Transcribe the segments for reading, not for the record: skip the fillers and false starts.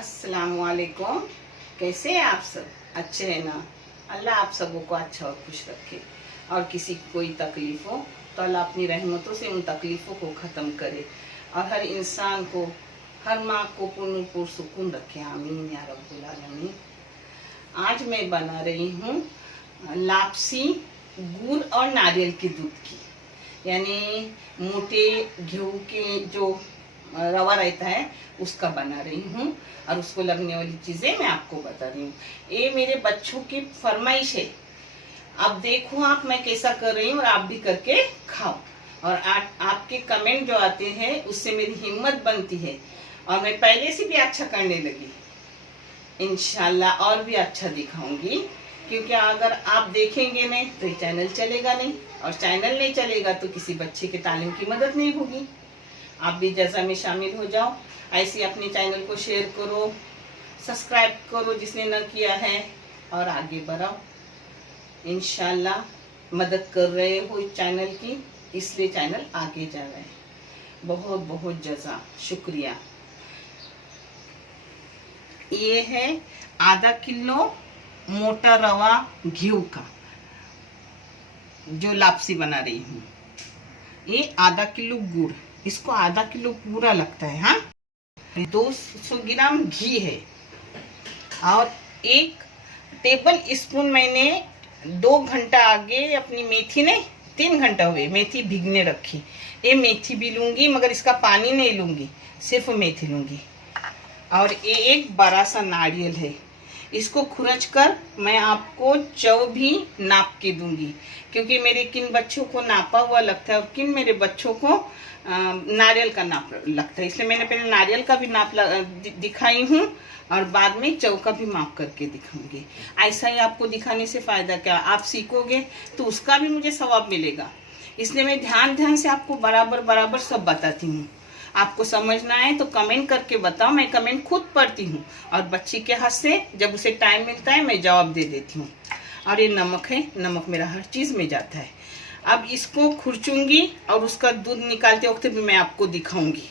अस्सलामुअलैकुम। कैसे हैं आप सब? अच्छे हैं ना? अल्लाह आप सबों को अच्छा और खुश रखे, और किसी की कोई तकलीफ हो तो अल्लाह अपनी रहमतों से उन तकलीफ़ों को ख़त्म करे, और हर इंसान को, हर माँ को पूर्ण सुकून रखे। आमीन या रब्बुल आलमीन। आज मैं बना रही हूँ लापसी गुड़ और नारियल के दूध की, यानी मोटे गेहूँ के जो रवा रहता है उसका बना रही हूँ, और उसको लगने वाली चीज़ें मैं आपको बता रही हूँ। ये मेरे बच्चों की फरमाइश है। अब देखो आप मैं कैसा कर रही हूँ और आप भी करके खाओ, और आपके कमेंट जो आते हैं उससे मेरी हिम्मत बनती है, और मैं पहले से भी अच्छा करने लगी। इंशाल्लाह और भी अच्छा दिखाऊंगी, क्योंकि अगर आप देखेंगे नहीं तो ये चैनल चलेगा नहीं, और चैनल नहीं चलेगा तो किसी बच्चे के तालीम की मदद नहीं होगी। आप भी जज़ा में शामिल हो जाओ, ऐसे अपने चैनल को शेयर करो, सब्सक्राइब करो जिसने न किया है, और आगे बढ़ाओ। इंशाल्लाह मदद कर रहे हो इस चैनल की, इसलिए चैनल आगे जा रहा है। बहुत बहुत जज़ा, शुक्रिया। ये है आधा किलो मोटा रवा घी का जो लापसी बना रही हूँ। ये आधा किलो गुड़, इसको आधा किलो पूरा लगता है। हाँ, 200 ग्राम घी है, और 1 टेबल स्पून मैंने 2 घंटा आगे अपनी मेथी ने 3 घंटा हुए मेथी भिगने रखी। ये मेथी भी लूँगी, मगर इसका पानी नहीं लूँगी, सिर्फ मेथी लूँगी। और ये एक बड़ा सा नारियल है, इसको खुरच कर मैं आपको चौ भी नाप के दूंगी, क्योंकि मेरे किन बच्चों को नापा हुआ लगता है और किन मेरे बच्चों को नारियल का नाप लगता है, इसलिए मैंने पहले नारियल का भी नाप दिखाई हूँ, और बाद में चौ का भी माप करके दिखाऊंगी। ऐसा ही आपको दिखाने से फ़ायदा क्या, आप सीखोगे तो उसका भी मुझे सवाब मिलेगा, इसलिए मैं ध्यान से आपको बराबर सब बताती हूँ। आपको समझना है तो कमेंट करके बताओ, मैं कमेंट खुद पढ़ती हूँ, और बच्ची के हाथ से जब उसे टाइम मिलता है मैं जवाब दे देती हूँ। और ये नमक है, नमक मेरा हर चीज़ में जाता है। अब इसको खुरचूंगी और उसका दूध निकालते वक्त भी मैं आपको दिखाऊंगी।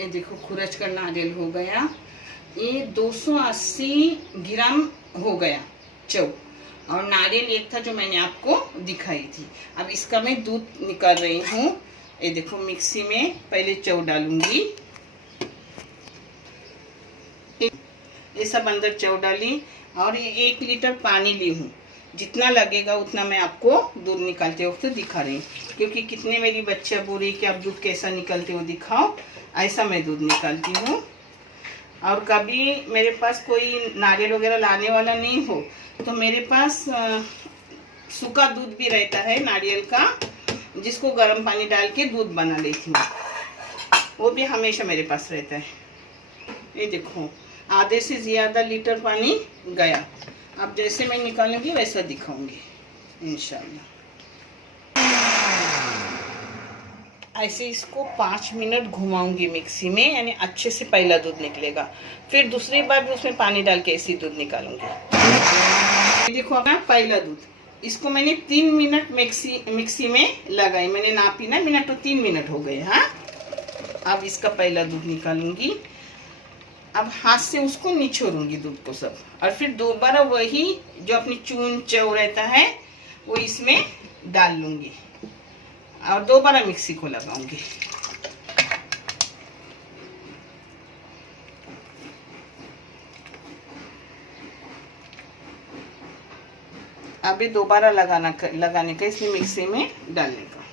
ये देखो खुरच कर नारियल हो गया, ये 280 ग्राम हो गया चौ, और नारियल एक था जो मैंने आपको दिखाई थी। अब इसका मैं दूध निकाल रही हूँ। ये देखो मिक्सी में पहले चौ डालूंगी, ये सब अंदर चौ डाली, और ये 1 लीटर पानी ली हूँ। जितना लगेगा उतना मैं आपको दूध निकालते वक्त दिखा रही हूँ, क्योंकि कितने मेरी बच्चियाँ बोल रही कि आप दूध कैसा निकालते हो दिखाओ, ऐसा मैं दूध निकालती हूँ। और कभी मेरे पास कोई नारियल वगैरह लाने वाला नहीं हो तो मेरे पास सूखा दूध भी रहता है नारियल का, जिसको गर्म पानी डाल के दूध बना लेती हूँ, वो भी हमेशा मेरे पास रहता है। ये देखो आधे से ज़्यादा लीटर पानी गया। अब जैसे मैं निकालूंगी वैसा दिखाऊंगी इंशाल्लाह। ऐसे इसको 5 मिनट घुमाऊंगी मिक्सी में, यानी अच्छे से पहला दूध निकलेगा, फिर दूसरी बार भी उसमें पानी डाल के ऐसे दूध निकालूंगी। देखो अपना पहला दूध, इसको मैंने 3 मिनट मिक्सी में लगाई, मैंने नापी ना मिनट, तो 3 मिनट हो गए। हाँ, अब इसका पहला दूध निकालूंगी। अब हाथ से उसको निचोड़ूंगी दूध को सब, और फिर दोबारा वही जो अपनी चून चौ रहता है वो इसमें डाल लूंगी, और दोबारा मिक्सी को लगाऊंगी। अभी दोबारा लगाने का, इसमें मिक्सी में डालने का।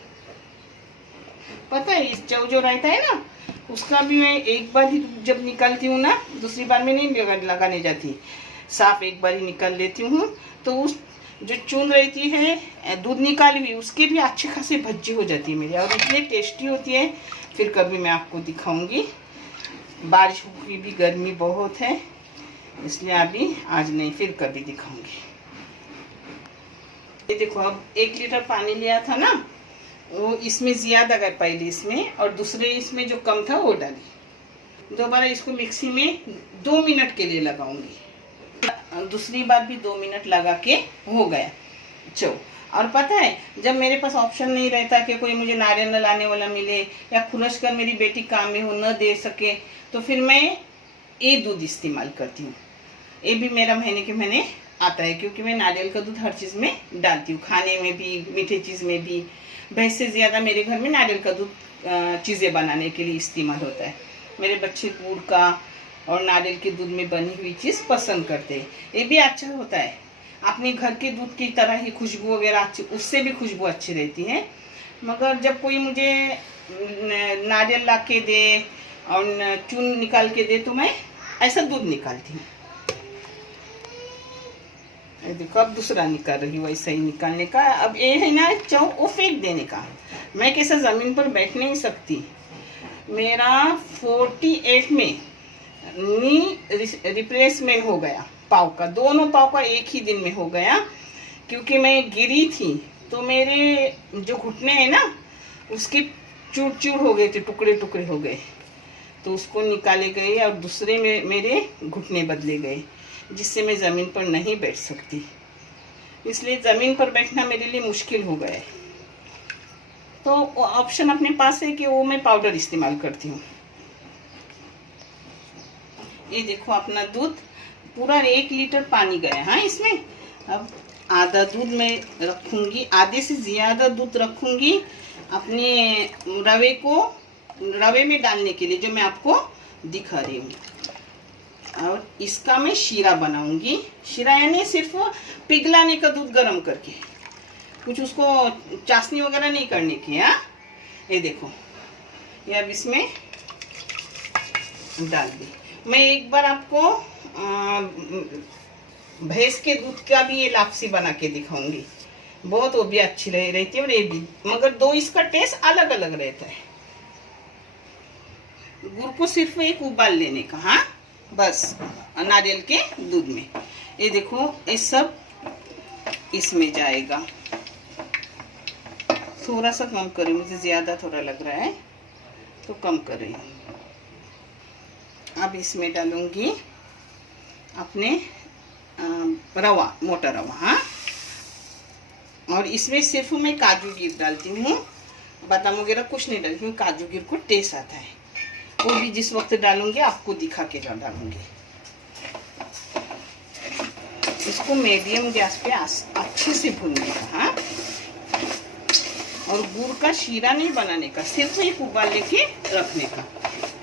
पता है इस चौ जो रहता है ना, उसका भी मैं एक बार ही जब निकालती हूँ ना, दूसरी बार में नहीं लगाने जाती, साफ एक बार ही निकाल लेती हूँ, तो उस जो चून रहती है दूध निकाली हुई उसके भी अच्छे खासे भज्जी हो जाती है मेरी, और इतनी टेस्टी होती है। फिर कभी मैं आपको दिखाऊंगी। बारिश की भी गर्मी बहुत है, इसलिए अभी आज नहीं, फिर कभी दिखाऊंगी। ये देखो अब 1 लीटर पानी लिया था ना, वो इसमें ज़्यादा गया पहले इसमें, और दूसरे इसमें जो कम था वो डाली। दोबारा इसको मिक्सी में 2 मिनट के लिए लगाऊंगी, दूसरी बार भी 2 मिनट लगा के हो गया चौ। और पता है जब मेरे पास ऑप्शन नहीं रहता कि कोई मुझे नारियल न लाने वाला मिले, या खुरच कर मेरी बेटी काम में हो न दे सके, तो फिर मैं ये दूध इस्तेमाल करती हूँ। ये भी मेरा महीने के महीने आता है, क्योंकि मैं नारियल का दूध हर चीज़ में डालती हूँ, खाने में भी, मीठे चीज़ में भी। भैंस से ज़्यादा मेरे घर में नारियल का दूध चीज़ें बनाने के लिए इस्तेमाल होता है। मेरे बच्चे गुड़ का और नारियल के दूध में बनी हुई चीज़ पसंद करते हैं। ये भी अच्छा होता है, अपने घर के दूध की तरह ही खुशबू वगैरह अच्छी, उससे भी खुशबू अच्छी रहती है। मगर जब कोई मुझे नारियल ला के दे और चून निकाल के दे तो मैं ऐसा दूध निकालती हूँ। देखो अब दूसरा निकाल रही हूँ, ऐसा ही निकालने का। अब ये है ना चाउ, वो फेंक देने का। मैं कैसे ज़मीन पर बैठ नहीं सकती। मेरा 48 में नी रिप्लेसमेंट हो गया, पाँव का, दोनों पाँव का एक ही दिन में हो गया। क्योंकि मैं गिरी थी तो मेरे जो घुटने हैं ना उसके चूर चूर हो गए थे, टुकड़े टुकड़े हो गए, तो उसको निकाले गए और दूसरे में मेरे घुटने बदले गए, जिससे मैं ज़मीन पर नहीं बैठ सकती। इसलिए ज़मीन पर बैठना मेरे लिए मुश्किल हो गया है। तो ऑप्शन अपने पास है कि वो मैं पाउडर इस्तेमाल करती हूँ। ये देखो अपना दूध पूरा 1 लीटर पानी गया। हाँ, इसमें अब आधा दूध मैं रखूँगी, आधे से ज़्यादा दूध रखूँगी अपने रवे में डालने के लिए, जो मैं आपको दिखा रही हूँ। और इसका मैं शीरा बनाऊंगी। शीरा यानी सिर्फ पिघलाने का दूध गर्म करके, कुछ उसको चाशनी वगैरह नहीं करने की। हाँ, ये देखो, ये अब इसमें डाल दी। मैं एक बार आपको भैंस के दूध का भी ये लापसी बना के दिखाऊंगी, बहुत वो भी अच्छी रहती है। और ये भी, मगर दो इसका टेस्ट अलग अलग रहता है। गुड़ को सिर्फ एक उबाल लेने का। हाँ, बस नारियल के दूध में। ये देखो, ये सब इसमें जाएगा। थोड़ा सा कम करें, मुझे ज़्यादा थोड़ा लग रहा है तो कम करें। अब इसमें डालूंगी अपने रवा, मोटा रवा। हाँ, और इसमें सिर्फ मैं काजू गिर डालती हूँ, बादाम वगैरह कुछ नहीं डालती हूँ। काजू गिर को टेस्ट आता है, वो भी जिस वक्त डालूंगी आपको दिखा के डालूंगी। इसको मीडियम गैस पे अच्छे से भूनने का। हाँ, और गुड़ का शीरा नहीं बनाने का, सिर्फ एक उबाल लेके रखने का।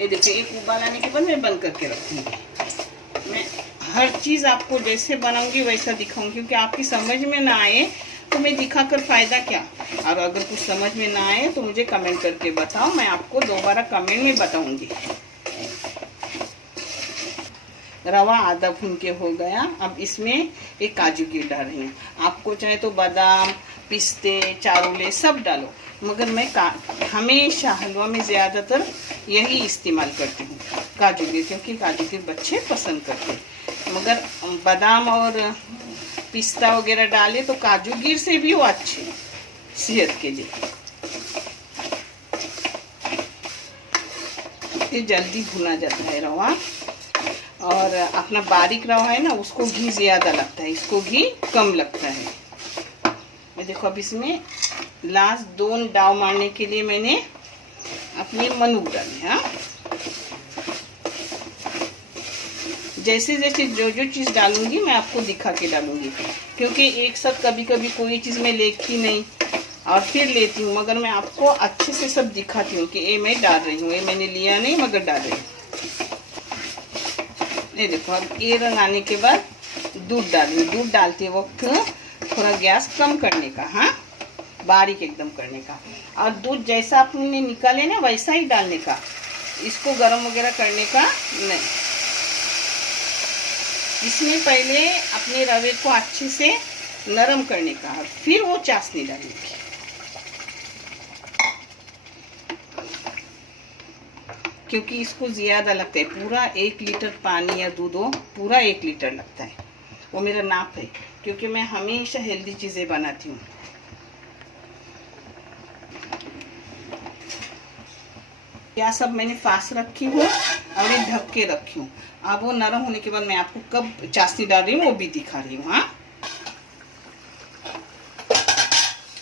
ये देखिए, एक उबाल आने के बाद मैं बंद करके रखूंगी। मैं हर चीज़ आपको जैसे बनाऊंगी वैसा दिखाऊंगी, क्योंकि आपकी समझ में ना आए तो मैं दिखाकर फ़ायदा क्या। और अगर कुछ समझ में ना आए तो मुझे कमेंट करके बताओ, मैं आपको दोबारा कमेंट में बताऊंगी। रवा आधा भून के हो गया। अब इसमें एक काजू गिर डाल रही हूँ। आपको चाहे तो बादाम, पिस्ते, चारोले सब डालो, मगर मैं हमेशा हलवा में ज़्यादातर यही इस्तेमाल करती हूँ, काजू गिर, क्योंकि काजू गिर बच्चे पसंद करते हैं। मगर बादाम और पिस्ता वगैरह डाले तो काजू गिर से भी वो अच्छे सेहत के लिए। ये जल्दी भुना जाता है रवा, और अपना बारीक रवा है ना, उसको घी ज़्यादा लगता है, इसको घी कम लगता है। मैं देखो, अब इसमें लास्ट 2 डाव मारने के लिए मैंने अपने मनुक डाले। हाँ, जैसे जैसे जो जो चीज़ डालूंगी मैं आपको दिखा के डालूंगी, क्योंकि एक साथ कभी कभी कोई चीज़ मैं लेती नहीं और फिर लेती हूँ, मगर मैं आपको अच्छे से सब दिखाती हूँ कि ये मैं डाल रही हूँ, ये मैंने लिया नहीं मगर डाल रही हूँ। ये देखो, अब ये रंग आने के बाद दूध डालूंगी। दूध डालते वक्त थोड़ा गैस कम करने का। हाँ, बारीक एकदम करने का। और दूध जैसा आपने निकाले ना वैसा ही डालने का, इसको गरम वगैरह करने का नहीं। इसमें पहले अपने रवे को अच्छे से नरम करने का, फिर वो चाशनी डालने की। क्योंकि इसको ज़्यादा लगता है, पूरा 1 लीटर पानी या दूध हो, पूरा 1 लीटर लगता है। वो मेरा नाप है, क्योंकि मैं हमेशा हेल्दी चीज़ें बनाती हूँ। क्या सब मैंने फास्ट रखी हूँ और ये ढक के रखी हूँ। अब वो नरम होने के बाद मैं आपको कब चाशनी डाल रही हूँ वो भी दिखा रही हूँ। हाँ,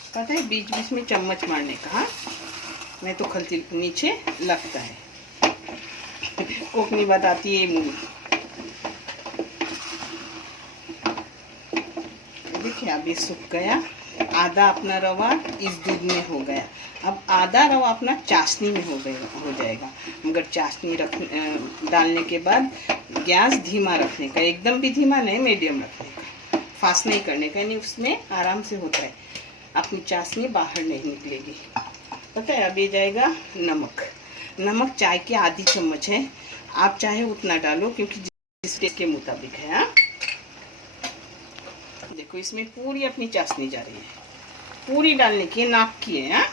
पता है बीच बीच में चम्मच मारने का। हाँ, मैं तो खलती नीचे लगता है। कोकणी बताती है मूवी। देखिए अभी सूख गया, आधा अपना रवा इस दूध में हो गया। अब आधा रवा अपना चाशनी में हो जाएगा। मगर चाशनी डालने के बाद गैस धीमा रखने का, एकदम भी धीमा नहीं, मीडियम रखने का, फास्ट नहीं करने का, नहीं उसमें आराम से होता है, अपनी चाशनी बाहर नहीं निकलेगी। पता है। अब ये जाएगा नमक। नमक चाय की आधी चम्मच है, आप चाहे उतना डालो क्योंकि जिस टेस्ट के मुताबिक है। हाँ देखो इसमें पूरी अपनी चाशनी जा रही है, पूरी डालने की, नाप की है। हाँ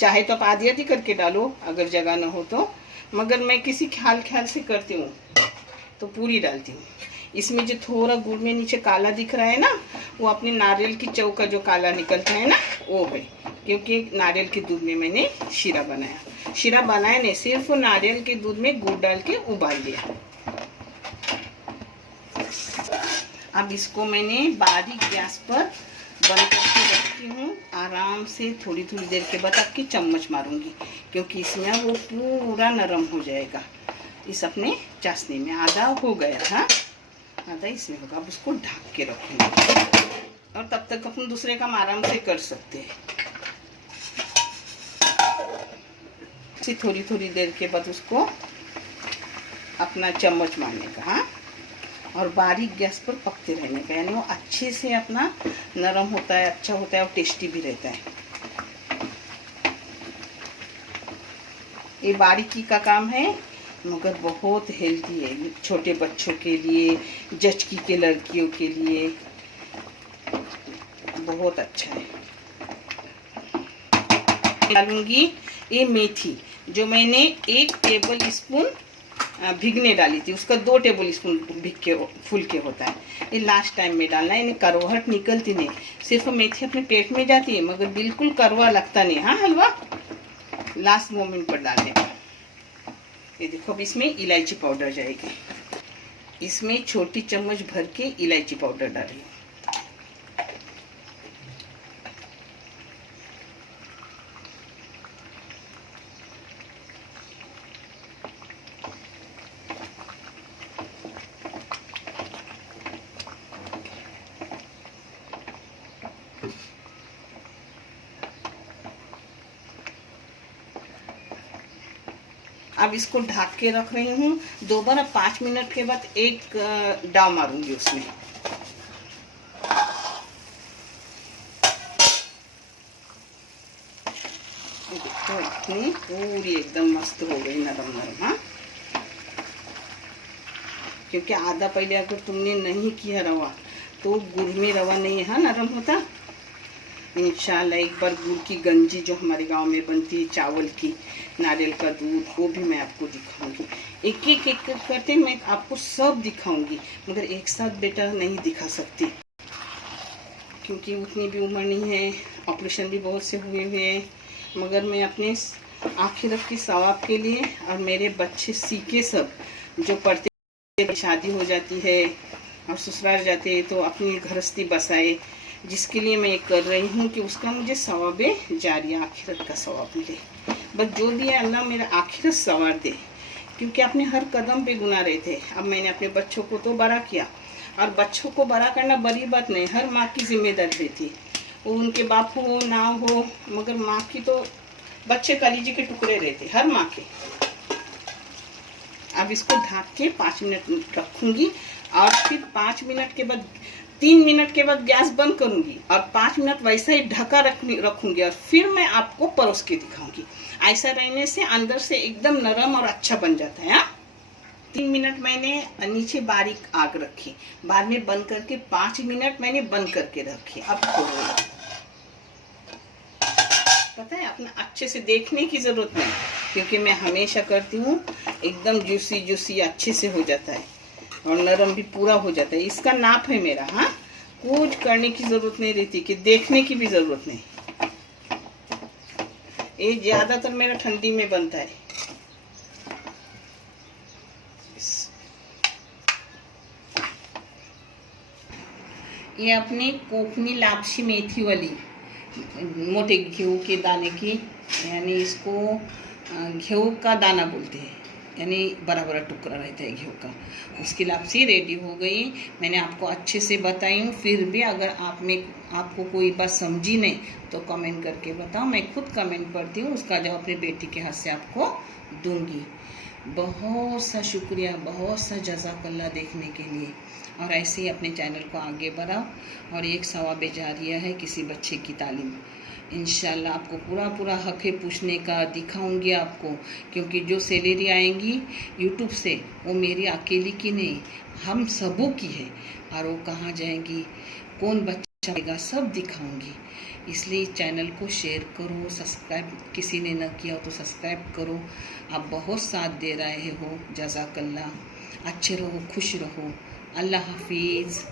चाहे तो आप आधी आधी करके डालो अगर जगह ना हो तो, मगर मैं किसी ख्याल से करती हूँ तो पूरी डालती हूँ। इसमें जो थोड़ा गुड़ में नीचे काला दिख रहा है ना, वो अपने नारियल की चौ का जो काला निकलता है ना, वो है, क्योंकि नारियल के दूध में मैंने शीरा बनाया। शीरा बनाया नहीं, सिर्फ नारियल के दूध में गुड़ डाल के उबाल दिया। अब इसको मैंने बारीक गैस पर बंद करके रखती हूँ। आराम से थोड़ी देर के बाद आपकी चम्मच मारूंगी, क्योंकि इसमें वो पूरा नरम हो जाएगा। इस अपने चाशनी में आधा हो गया। हाँ आधा इसमें होगा। अब उसको ढक के रखेंगे और तब तक अपन दूसरे काम आराम से कर सकते हैं। थोड़ी देर के बाद उसको अपना चम्मच मारने का। हाँ और बारीक गैस पर पकते रहने का, यानी वो अच्छे से अपना नरम होता है, अच्छा होता है और टेस्टी भी रहता है। ये बारीकी का काम है मगर बहुत हेल्दी है, छोटे बच्चों के लिए, जचकी के लड़कियों के लिए बहुत अच्छा है। डालूंगी ये मेथी, जो मैंने 1 टेबल स्पून भिगने डाली थी, उसका 2 टेबल स्पून भिग के फूल के होता है। ये लास्ट टाइम में डालना है, इन्हें करवाहट निकलती नहीं, सिर्फ मेथी अपने पेट में जाती है मगर बिल्कुल करवा लगता नहीं। हाँ हलवा लास्ट मोमेंट पर डालने का। ये देखो अब इसमें इलायची पाउडर जाएगी, इसमें छोटी चम्मच भर के इलायची पाउडर डालिए। अब इसको ढक के रख रही हूँ। दोबारा 5 मिनट के बाद एक डाव मारूंगी उसमें। देखो इतनी पूरी एकदम मस्त हो गई, नरम नरम। हाँ क्योंकि आधा पहले अगर तुमने नहीं किया रवा तो गुड़ में रवा नहीं है नरम होता। इंशाल्लाह एक बार गुड़ की गंजी जो हमारे गांव में बनती है, चावल की, नारियल का दूध, वो भी मैं आपको दिखाऊंगी। एक एक करते मैं आपको सब दिखाऊंगी, मगर एक साथ बेटा नहीं दिखा सकती क्योंकि उतनी भी उम्र नहीं है, ऑपरेशन भी बहुत से हुए हैं। मगर मैं अपने आखिरत की सवाब के लिए और मेरे बच्चे सीखे सब जो पढ़ते, शादी हो जाती है और ससुराल जाते हैं तो अपनी गृहस्थी बसाए, जिसके लिए मैं कर रही हूँ कि उसका मुझे सवाब जारी, आखिरत का सवाब मिले। बस जो भी है अल्लाह मेरा आखिरत सवार दे, क्योंकि आपने हर कदम पे गुनाह रहे थे। अब मैंने अपने बच्चों को तो बड़ा किया, और बच्चों को बड़ा करना बड़ी बात नहीं, हर माँ की जिम्मेदारी रहती, वो उनके बाप हो ना हो, मगर माँ की तो बच्चे कलीजे के टुकड़े रहते हर माँ के। अब इसको ढक के 5 मिनट रखूंगी और फिर 5 मिनट के बाद 3 मिनट के बाद गैस बंद करूंगी और 5 मिनट वैसा ही ढका रखूंगी और फिर मैं आपको परोस के दिखाऊंगी। ऐसा रहने से अंदर से एकदम नरम और अच्छा बन जाता है। 3 मिनट मैंने नीचे बारीक आग रखी, बाद में बंद करके 5 मिनट मैंने बंद करके रखी। अब खोलो, पता है अपना अच्छे से देखने की जरूरत नहीं, क्योंकि मैं हमेशा करती हूँ, एकदम जूसी जूसी अच्छे से हो जाता है और नरम भी पूरा हो जाता है। इसका नाप है मेरा। हाँ कुछ करने की जरूरत नहीं रहती, कि देखने की भी जरूरत नहीं। ये ज्यादातर मेरा ठंडी में बनता है। ये अपनी कोकनी लापसी मेथी वाली मोटे घेऊ के दाने की, यानी इसको घेऊ का दाना बोलते हैं, यानी बड़ा बड़ा टुकड़ा रहता है घी का। उसकी लापसी रेडी हो गई। मैंने आपको अच्छे से बताई हूँ, फिर भी अगर आपको कोई बात समझी नहीं तो कमेंट करके बताओ, मैं खुद कमेंट पढ़ती हूँ, उसका जवाब अपनी बेटी के हाथ से आपको दूंगी। बहुत सा शुक्रिया, बहुत सा जज़ाकल्लाह देखने के लिए, और ऐसे ही अपने चैनल को आगे बढ़ाओ। और एक सवाब जारिया है किसी बच्चे की तालीम। इंशाल्लाह आपको पूरा हक है पूछने का, दिखाऊंगी आपको, क्योंकि जो सैलरी आएंगी यूट्यूब से वो मेरी अकेली की नहीं, हम सबों की है। और वो कहाँ जाएंगी, कौन बच्चा आएगा, सब दिखाऊंगी। इसलिए चैनल को शेयर करो, सब्सक्राइब किसी ने न किया हो तो सब्सक्राइब करो। आप बहुत साथ दे रहे हो, जज़ाकल्लाह। अच्छे रहो, खुश रहो। अल्लाह हाफिज़।